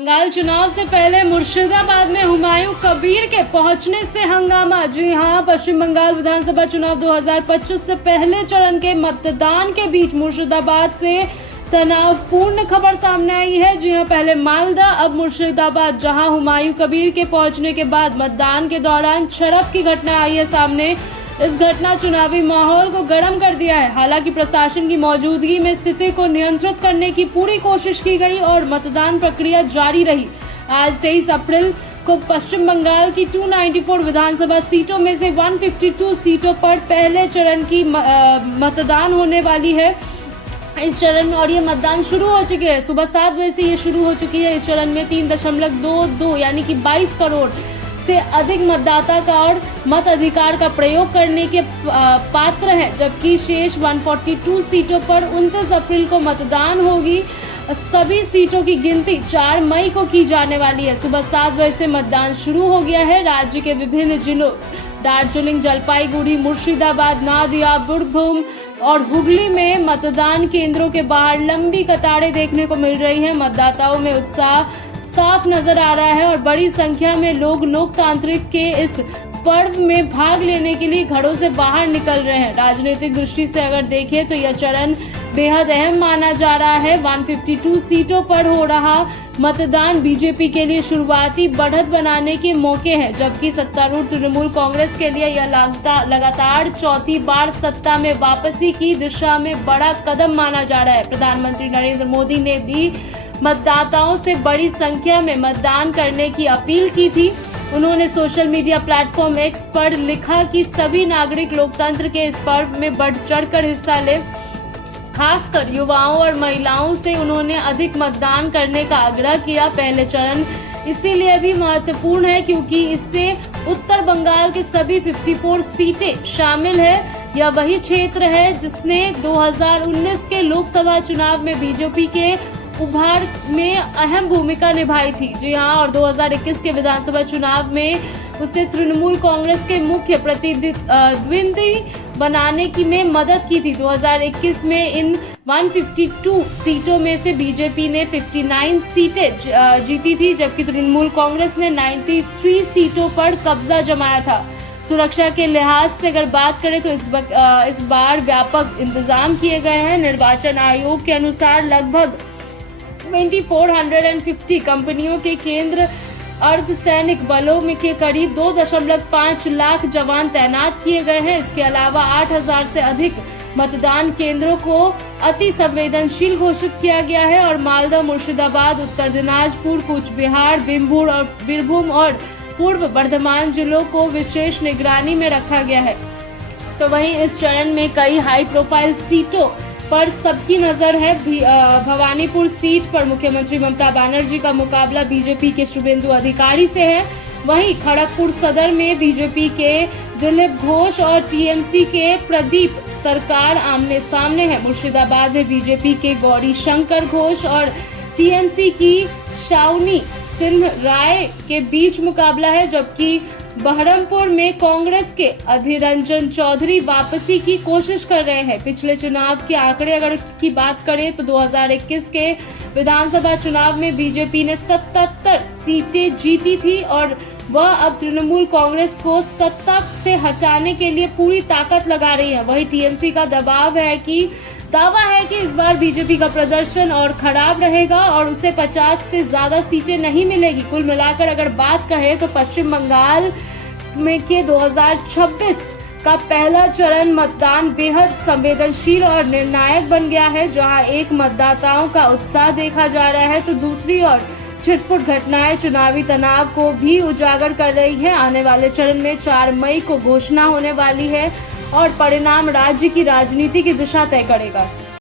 बंगाल चुनाव से पहले मुर्शिदाबाद में हुमायूं कबीर के पहुंचने से हंगामा। जी हां, पश्चिम बंगाल विधानसभा चुनाव 2025 से पहले चरण के मतदान के बीच मुर्शिदाबाद से तनावपूर्ण खबर सामने आई है। जी हां, पहले मालदा, अब मुर्शिदाबाद, जहां हुमायूं कबीर के पहुंचने के बाद मतदान के दौरान झड़प की घटना आई है सामने। इस घटना चुनावी माहौल को गर्म कर दिया है। हालांकि प्रशासन की मौजूदगी में स्थिति को नियंत्रित करने की पूरी कोशिश की गई और मतदान प्रक्रिया जारी रही। आज 23 अप्रैल को पश्चिम बंगाल की 294 विधानसभा सीटों में से 152 सीटों पर पहले चरण की मतदान होने वाली है। इस चरण में और ये मतदान शुरू हो चुके हैं, सुबह 7 बजे से ये शुरू हो चुकी है। इस चरण में 3.22 यानी कि 22 करोड़ से अधिक मतदाता का और मत अधिकार का प्रयोग करने के पात्र हैं, जबकि शेष 142 सीटों पर 29 अप्रैल को मतदान होगी। सभी सीटों की गिनती 4 मई को की जाने वाली है। सुबह 7 बजे से मतदान शुरू हो गया है। राज्य के विभिन्न जिलों दार्जिलिंग, जलपाईगुड़ी, मुर्शिदाबाद, नादिया, बीरभूम और हुगली में मतदान केंद्रों के बाहर लंबी कतारें देखने को मिल रही है। मतदाताओं में उत्साह साफ नजर आ रहा है और बड़ी संख्या में लोग लोकतांत्रिक के इस पर्व में भाग लेने के लिए घरों से बाहर निकल रहे हैं। राजनीतिक दृष्टि से अगर देखें तो यह चरण बेहद अहम माना जा रहा है। 152 सीटों पर हो रहा मतदान बीजेपी के लिए शुरुआती बढ़त बनाने के मौके हैं, जबकि सत्तारूढ़ तृणमूल कांग्रेस के लिए यह लगातार चौथी बार सत्ता में वापसी की दिशा में बड़ा कदम माना जा रहा है। प्रधानमंत्री नरेंद्र मोदी ने भी मतदाताओं से बड़ी संख्या में मतदान करने की अपील की थी। उन्होंने सोशल मीडिया प्लेटफॉर्म एक्स पर लिखा कि सभी नागरिक लोकतंत्र के इस पर्व में बढ़ चढ़कर हिस्सा ले। खासकर युवाओं और महिलाओं से उन्होंने अधिक मतदान करने का आग्रह किया। पहले चरण इसीलिए भी महत्वपूर्ण है क्योंकि इससे उत्तर बंगाल के सभी 54 सीटें शामिल है। यह वही क्षेत्र है जिसने 2019 के लोकसभा चुनाव में बीजेपी के उभार में अहम भूमिका निभाई थी। जी हां, और 2021 के विधानसभा चुनाव में उसे तृणमूल कांग्रेस के मुख्य प्रतिद्वंदी बनाने की में मदद की थी। 2021 में इन 152 सीटों में से बीजेपी ने 59 सीटें जीती थी, जबकि तृणमूल कांग्रेस ने 93 सीटों पर कब्जा जमाया था। सुरक्षा के लिहाज से अगर बात करें तो इस बार व्यापक इंतजाम किए गए हैं। निर्वाचन आयोग के अनुसार लगभग 2450 कंपनियों के केंद्र अर्धसैनिक बलों में के करीब 2.5 लाख जवान तैनात किए गए हैं। इसके अलावा 8000 से अधिक मतदान केंद्रों को अति संवेदनशील घोषित किया गया है और मालदा, मुर्शिदाबाद, उत्तर दिनाजपुर, कूच बिहार, बीरभूम और पूर्व बर्धमान जिलों को विशेष निगरानी में रखा गया है। तो वहीं इस चरण में कई हाई प्रोफाइल सीटों पर सबकी नजर है। भवानीपुर सीट पर मुख्यमंत्री ममता बनर्जी का मुकाबला बीजेपी के शुभेंदु अधिकारी से है। वहीं खड़गपुर सदर में बीजेपी के दिलीप घोष और टीएमसी के प्रदीप सरकार आमने सामने है। मुर्शिदाबाद में बीजेपी के गौरी शंकर घोष और टीएमसी की शावनी सिंह राय के बीच मुकाबला है, जबकि बहरमपुर में कांग्रेस के अधीर रंजन चौधरी वापसी की कोशिश कर रहे हैं। पिछले चुनाव के आंकड़े अगर की बात करें तो 2021 के विधानसभा चुनाव में बीजेपी ने 77 सीटें जीती थी और वह अब तृणमूल कांग्रेस को सत्ता से हटाने के लिए पूरी ताकत लगा रही है। वही टीएमसी का दावा है कि इस बार बीजेपी का प्रदर्शन और खराब रहेगा और उसे 50 से ज्यादा सीटें नहीं मिलेगी। कुल मिलाकर अगर बात करें तो पश्चिम बंगाल में के 2026 का पहला चरण मतदान बेहद संवेदनशील और निर्णायक बन गया है, जहां एक मतदाताओं का उत्साह देखा जा रहा है तो दूसरी ओर छिटपुट घटनाएं चुनावी तनाव को भी उजागर कर रही है। आने वाले चरण में 4 मई को घोषणा होने वाली है और परिणाम राज्य की राजनीति की दिशा तय करेगा।